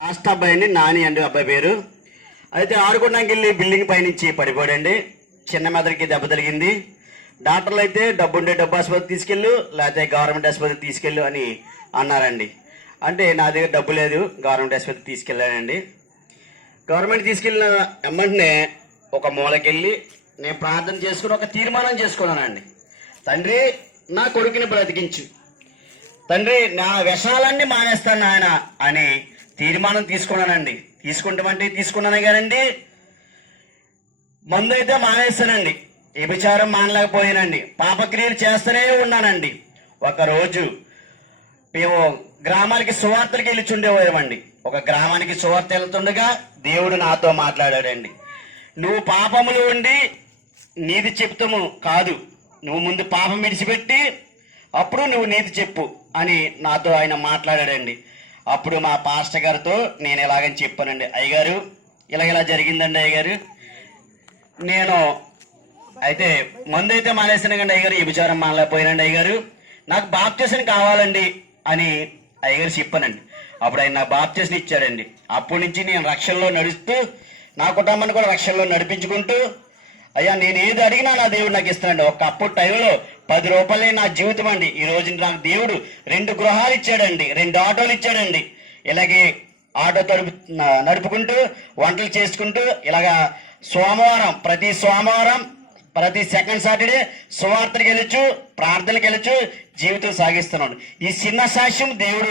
Last అబ్బాయి అండి, నాని అండి అబ్బాయి పేరు. అయితే ఆడుకోవడానికి వెళ్ళి బిల్డింగ్ పైనుంచి పడిపోయాడండి. చిన్న మెదడుకి దెబ్బ తగిలింది. డాక్టర్లు అయితే డబ్బుండే డబ్బు ఆసుపత్రి తీసుకెళ్ళు, లేకపోతే గవర్నమెంట్ ఆసుపత్రికి తీసుకెళ్ళు అని అన్నారండి. అంటే నా దగ్గర డబ్బు లేదు, గవర్నమెంట్ ఆసుపత్రికి తీసుకెళ్ళానండి. గవర్నమెంట్ తీసుకెళ్ళిన వెంటనే ఒక మూలకెళ్ళి నేను ప్రార్థన చేసుకుని ఒక తీర్మానం చేసుకున్నానండి. తండ్రి, నా కొడుకుని బ్రతికించు, తండ్రి నా వ్యసనాలన్నీ మానేస్తాను నాయన అని తీర్మానం తీసుకున్నానండి. తీసుకున్నాను కానండి, మందు అయితే మానేస్తానండి, వ్యభిచారం మానలేకపోయానండి, పాపక్రియలు చేస్తూనే ఉన్నానండి. ఒకరోజు మేము గ్రామానికి సువార్తలకి వెళ్ళి చుండేవారమండి. ఒక గ్రామానికి సువార్త వెళ్తుండగా దేవుడు నాతో మాట్లాడాడండి. నువ్వు పాపములు ఉండి నీతి చెప్తాము కాదు, నువ్వు ముందు పాపం విడిచిపెట్టి అప్పుడు నువ్వు నీతి చెప్పు అని నాతో ఆయన మాట్లాడాడండి. అప్పుడు మా పాస్టర్ గారితో నేను ఇలాగని చెప్పానండి. అయ్యగారు, ఇలా జరిగిందండి అయ్యగారు, నేను అయితే మందు అయితే మానేసాను కండి అయ్యగారు, వ్యభిచారం మానలేకపోయానండి అయ్యగారు, నాకు బాప్టిజం కావాలండి అని అయ్యగారు చెప్పానండి. అప్పుడు ఆయన నాకు బాప్టిజం ఇచ్చాడండి. అప్పటి నుంచి నేను రక్షణలో నడుస్తూ నా కుటుంబాన్ని కూడా రక్షణలో నడిపించుకుంటూ, అయ్యా నేను ఏది అడిగినా నా దేవుడు నాకు ఇస్తానండి. అప్పుడు టైంలో 10 రూపాయలే నా జీవితం అండి. ఈ రోజు నాకు దేవుడు 2 గృహాలు ఇచ్చాడండి, 2 ఆటోలు ఇచ్చాడండి. ఇలాగే ఆటో నడుపుకుంటూ వంటలు చేసుకుంటూ ఇలాగా ప్రతి సోమవారం ప్రతి సెకండ్ సాటర్డే సువార్తలకు వెళ్ళొచ్చు, ప్రార్థనలకు వెళ్ళొచ్చు, జీవితం సాగిస్తున్నాడు. ఈ చిన్న సాక్ష్యం దేవుడు